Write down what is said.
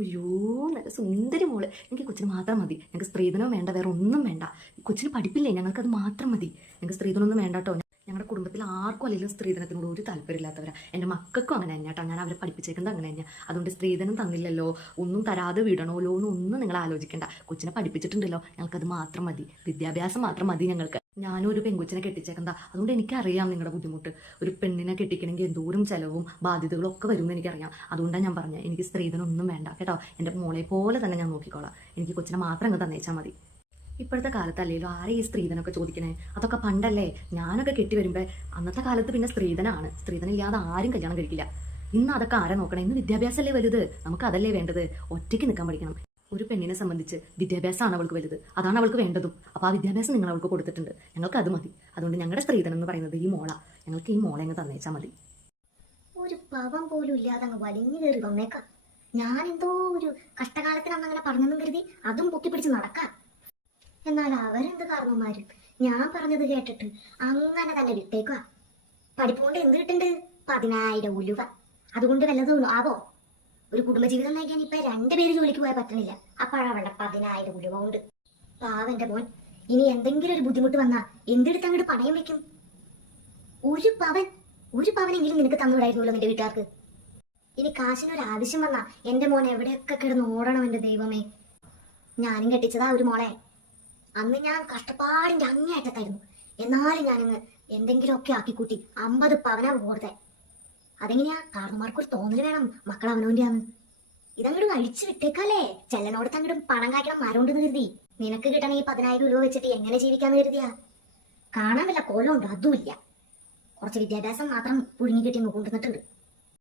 അയ്യോ, നല്ല സുന്ദരി മോള്. എനിക്ക് കൊച്ചിന് മാത്രം മതി. ഞങ്ങൾക്ക് സ്ത്രീധനവും വേണ്ട, വേറെ ഒന്നും വേണ്ട. കൊച്ചിന് പഠിപ്പില്ലേ, ഞങ്ങൾക്കത് മാത്രം മതി. ഞങ്ങൾക്ക് സ്ത്രീധനമൊന്നും വേണ്ട കേട്ടോ. ഞങ്ങളുടെ കുടുംബത്തിൽ ആർക്കും അല്ലെങ്കിൽ സ്ത്രീധനത്തിനോട് ഒരു താല്പര്യമില്ലാത്തവരാ. എൻ്റെ മക്കൾക്കും അങ്ങനെ തന്നെ കേട്ടോ. ഞാൻ അവരെ പഠിപ്പിച്ചേക്കുന്നത് അങ്ങനെ തന്നെയാണ്. അതുകൊണ്ട് സ്ത്രീധനം തന്നില്ലല്ലോ, ഒന്നും തരാതെ വിടണമല്ലോ എന്നൊന്നും നിങ്ങൾ ആലോചിക്കേണ്ട. കൊച്ചിനെ പഠിപ്പിച്ചിട്ടുണ്ടല്ലോ, ഞങ്ങൾക്കത് മാത്രം മതി. വിദ്യാഭ്യാസം മാത്രം മതി ഞങ്ങൾക്ക്. ഞാനും ഒരു പെൺകൊച്ചിനെ കെട്ടിച്ചേക്കണ്ട. അതുകൊണ്ട് എനിക്കറിയാം നിങ്ങളുടെ ബുദ്ധിമുട്ട്. ഒരു പെണ്ണിനെ കെട്ടിക്കണമെങ്കിൽ എന്തോരം ചെലവും ബാധ്യതകളും ഒക്കെ വരുമെന്ന് എനിക്കറിയാം. അതുകൊണ്ടാണ് ഞാൻ പറഞ്ഞത്, എനിക്ക് സ്ത്രീധനം ഒന്നും വേണ്ട കേട്ടോ. എൻ്റെ മോളെ പോലെ തന്നെ ഞാൻ നോക്കിക്കോളാം. എനിക്ക് കൊച്ചിനെ മാത്രം അങ്ങ് തന്നേച്ചാൽ മതി. ഇപ്പോഴത്തെ കാലത്തല്ലേലും ആരെ ഈ സ്ത്രീധനമൊക്കെ ചോദിക്കണേ? അതൊക്കെ പണ്ടല്ലേ. ഞാനൊക്കെ കെട്ടി വരുമ്പോൾ അന്നത്തെ കാലത്ത് പിന്നെ സ്ത്രീധനമാണ്. സ്ത്രീധനം ഇല്ലാതെ ആരും കല്യാണം കഴിക്കില്ല. ഇന്ന് അതൊക്കെ ആരെ നോക്കണേ? ഇന്ന് വിദ്യാഭ്യാസമല്ലേ വലുത്. നമുക്ക് അതല്ലേ വേണ്ടത്. ഒറ്റയ്ക്ക് നിൽക്കാൻ പഠിക്കണം. ഒരു പെണ്ണിനെ സംബന്ധിച്ച് വിദ്യാഭ്യാസമാണ് അവൾക്ക് വലുത്. അതാണ് അവൾക്ക് വേണ്ടതും. അപ്പോൾ ആ വിദ്യാഭ്യാസം നിങ്ങൾ അവൾക്ക് കൊടുത്തിട്ടുണ്ട്. ഞങ്ങൾക്ക് അത് മതി. അതുകൊണ്ട് ഞങ്ങളുടെ സ്ത്രീധനം എന്ന് പറയുന്നത് ഈ മോള. ഞങ്ങൾക്ക് ഈ മോളെ അങ്ങ് തന്നേച്ചാൽ മതി. ഒരു പാവം പോലും ഇല്ലാതെ അങ്ങ് വലിഞ്ഞു കയറി വന്നേക്കാം. ഞാനെന്തോ ഒരു കഷ്ടകാലത്തിനാണ് അങ്ങനെ പറഞ്ഞെന്നും കരുതി അതും പൊക്കിപ്പിടിച്ച് നടക്കാം. എന്നാൽ അവരെന്ത് കാരണന്മാരും ഞാൻ പറഞ്ഞത് കേട്ടിട്ട് അങ്ങനെ തന്നെ വിട്ടേക്കുക. പഠിപ്പ് കൊണ്ട് എന്ത് കിട്ടുന്നുണ്ട്? 10,000 ഉലുവ. അതുകൊണ്ട് വല്ലതും ആവോ? ഒരു കുടുംബജീവിതം നയിക്കാൻ ഇപ്പൊ 2 പേര് ജോലിക്ക് പോയാൽ പറ്റണില്ല. അപ്പോഴാവണ്ട 10,000 ഉലുവ കൊണ്ട്. പാവന്റെ മോൻ ഇനി എന്തെങ്കിലും ഒരു ബുദ്ധിമുട്ട് വന്നാ എന്തെടുത്ത് അങ്ങോട്ട് പണയം വെക്കും? ഒരു പവനെങ്കിലും നിനക്ക് തന്നുവിടായിരുന്നല്ലോ നിന്റെ വീട്ടുകാർക്ക്. ഇനി കാശിനൊരു ആവശ്യം വന്നാ എന്റെ മോൻ എവിടെയൊക്കെ കിടന്ന് ഓടണം എന്റെ ദൈവമേ. ഞാനും കെട്ടിച്ചതാ ഒരു മോളെ. അന്ന് ഞാൻ കഷ്ടപ്പാടിന്റെ അങ്ങേയറ്റത്തായിരുന്നു. എന്നാലും ഞാനിന്ന് എന്തെങ്കിലുമൊക്കെ ആക്കിക്കൂട്ടി 50 പവനാ കൊടുത്തേ. അതെങ്ങനെയാ? കാരണന്മാർക്കൊരു തോന്നല് വേണം മക്കൾ അവനോന്റെയാന്ന്. ഇതങ്ങോട്ട് അഴിച്ചു വിട്ടേക്കാലേ. ചെല്ലനോടത്ത് അങ്ങോട്ടും പണം കായ്ക്കണം മരമുണ്ടെന്ന് കരുതി. നിനക്ക് കിട്ടണ ഈ 10,000 രൂപ വെച്ചിട്ട് എങ്ങനെ ജീവിക്കാന്ന് കരുതിയാ? കാണാൻ വല്ല കോലമുണ്ടോ? അതുമില്ല. കുറച്ച് വിദ്യാഭ്യാസം മാത്രം പുഴുങ്ങി കിട്ടി കൊണ്ടുവന്നിട്ടുണ്ട്.